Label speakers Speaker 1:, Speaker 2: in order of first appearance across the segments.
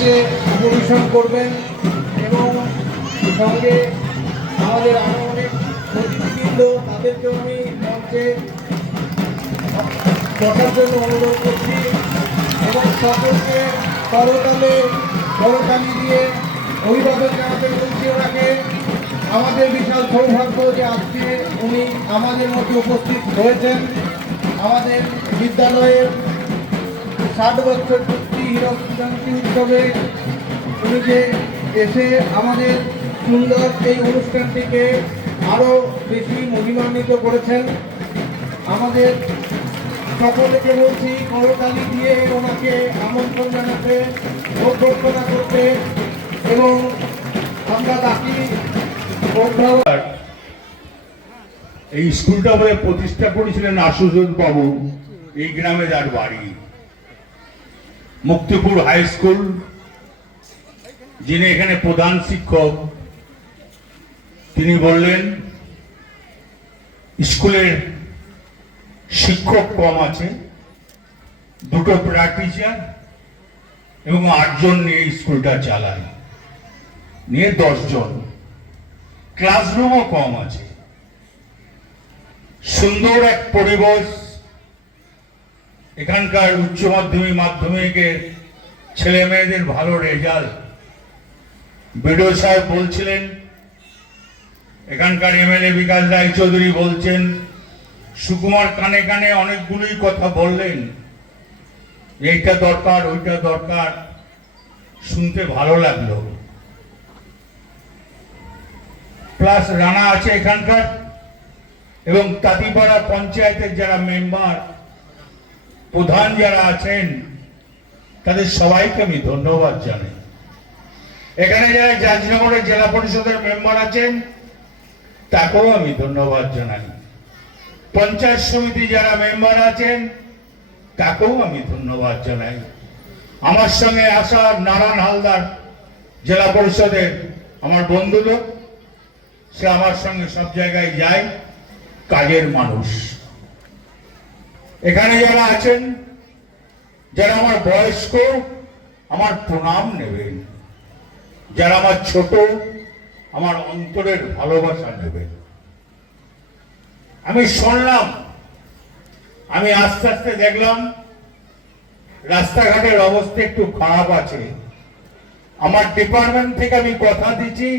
Speaker 1: মঞ্চে পরিবেশন করবেন এবং সঙ্গে আমাদের আরও অনেক অতিথিবৃন্দ, তাদেরকেও আমি মঞ্চে বসার জন্য অনুরোধ করছি এবং সকলকে করতালে করতালি দিয়ে অভিবাদন জানাতে বলছি ওনাকে আমাদের বিশাল সৌভাগ্য যে আজকে উনি আমাদের মধ্যে উপস্থিত হয়েছেন। আমাদের বিদ্যালয়ের ষাট বছর পূর্তি হীরক জয়ন্তী উৎসবে যে এসে আমাদের সুন্দর এই অনুষ্ঠানটিকে আরও বেশি মহিমান্বিত করেছেন, আমাদের সকলকে বলছি, করতালি দিয়ে ওনাকে আমন্ত্রণ জানাতে, অভ্যর্থনা করতে এবং আমরা বাকি
Speaker 2: এই স্কুলটা বলে প্রতিষ্ঠা করেছিলেন আশুতোষ বাবু, এই গ্রামে তার বাড়ি। মুক্তিপুর হাই স্কুল, যিনি এখানে প্রধান শিক্ষক, তিনি বললেন স্কুলের শিক্ষক কম আছে, দুটো প্রা টিচার এবং আটজন নিয়ে স্কুলটা চালায়। নিয়ে দশজন। ক্লাসরুমও কম আছে। সুন্দর এক পরিবেশ এখানকার উচ্চ মাধ্যমিক মাধ্যমিকের ছেলে মেয়েদের ভালো রেজাল্ট বিডিও সাহেব বলছিলেন, এখানকার এমএলএ বিকাশ রায় চৌধুরী বলছেন, সুকুমার কানে কানে অনেকগুলোই কথা বললেন। এইটা দরকার, ওইটা দরকার। শুনতে ভালো লাগল। প্লাস রানা আছে এখানকার, এবং তাঁতিপাড়া পঞ্চায়েতের যারা মেম্বার প্রধান যারা আছেন, তাদের সবাইকে আমি ধন্যবাদ জানাই। এখানে যারা জাজনগরের জেলা পরিষদের মেম্বার আছেন, তাকেও আমি ধন্যবাদ জানাই। পঞ্চায়েত সমিতি যারা মেম্বার আছেন, তাকেও আমি ধন্যবাদ জানাই। আমার সঙ্গে আসা নারায়ণ হালদার জেলা পরিষদের আমার বন্ধু লোক, সে আমার সঙ্গে সব জায়গায় যায়, কাজের মানুষ। এখানে যারা আছেন, যারা আমার বয়স্ক, আমার প্রণাম নেবেন। যারা আমার ছোট, আমার অন্তরের ভালোবাসা নেবেন। আমি শুনলাম, আমি আস্তে আস্তে দেখলাম, রাস্তাঘাটের অবস্থা একটু খারাপ আছে। আমার ডিপার্টমেন্ট থেকে আমি কথা দিচ্ছি,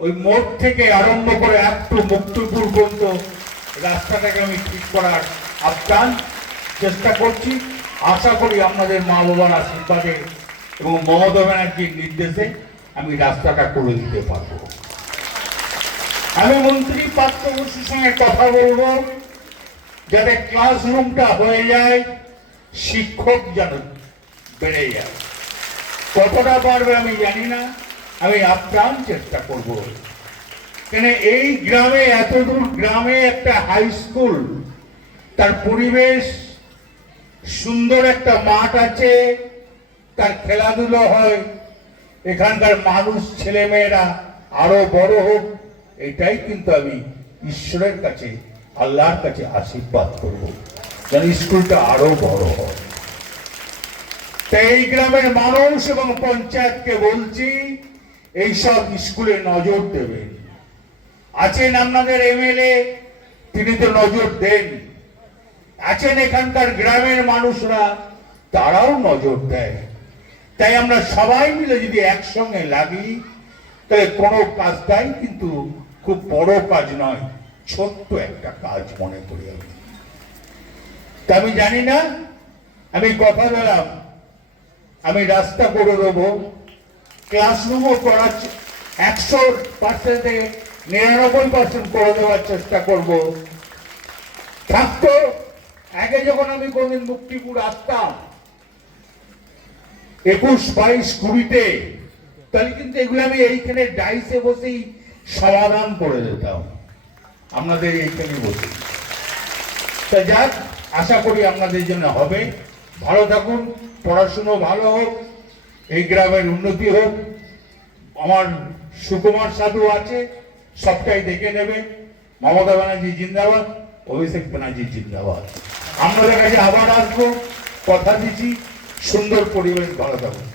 Speaker 2: ওই মোড় থেকে আরম্ভ করে একটু মুক্তিপুর পর্যন্ত রাস্তাটাকে আমি ঠিক করার আপ্রাণ চেষ্টা করছি। আশা করি আপনাদের মা বাবার আশীর্বাদে এবং মমতা ব্যানার্জির নির্দেশে আমি রাস্তাটা করে দিতে পারব। আমি মন্ত্রী, পাত্র বসুর সঙ্গে কথা বলব। যাতে ক্লাসরুমটা হয়ে যায়, শিক্ষক যেন বেড়ে যায়। কতটা পারবে আমি জানি না। আমি আপ্রাণ চেষ্টা করব। কেন এই গ্রামে, এতদূর গ্রামে একটা হাই স্কুল তার পরিবেশ সুন্দর একটা মাঠ আছে, তার খেলাধুলো হয়। এখানকার মানুষ, ছেলেমেয়েরা আরও বড় হোক, এটাই কিন্তু আমি ঈশ্বরের কাছে, আল্লাহর কাছে আশীর্বাদ করব। যেন স্কুলটা আরও বড় হয়। তাই এই গ্রামের মানুষ এবং পঞ্চায়েতকে বলছি, এইসব স্কুলে নজর দেবেন। আছেন আপনাদের এমএলএ, তিনি তো নজর দেন আছেন এখানকার গ্রামের মানুষরা, তারাও নজর দেয়। তাই আমরা সবাই মিলে যদি একসঙ্গে লাগি, তাহলে কোনো কাজটাই কিন্তু খুব বড় কাজ নয়, ছোট্ট একটা কাজ মনে করি আমি। তা আমি জানি না, আমি কথা দিলাম আমি রাস্তা করে দেবো ক্লাসরুমও করার একশো পার্সেন্ট থেকে নিরানব্বই পার্সেন্ট করে দেওয়ার চেষ্টা করব। থাকতো আগে যখন আমি কোনদিন মুক্তিপুর আসতাম, একুশ বাইশ কুড়িতে, তাহলে কিন্তু এগুলো আমি এইখানে ডাইসে বসেই সমাধান করে দিতাম। আপনাদের এইখানে বসে। তা যাক, আশা করি আপনাদের জন্য হবে। ভালো থাকুন, পড়াশুনো ভালো হোক, এই গ্রামের উন্নতি হোক। আমার সুকুমার সাধু আছে, সবটাই দেখে নেবে মমতা ব্যানার্জি জিন্দাবাদ, অভিষেক ব্যানার্জি জিন্দাবাদ। আপনাদের কাছে আবার আসব কথা দিচ্ছি সুন্দর পরিবেশ ভালো থাকুন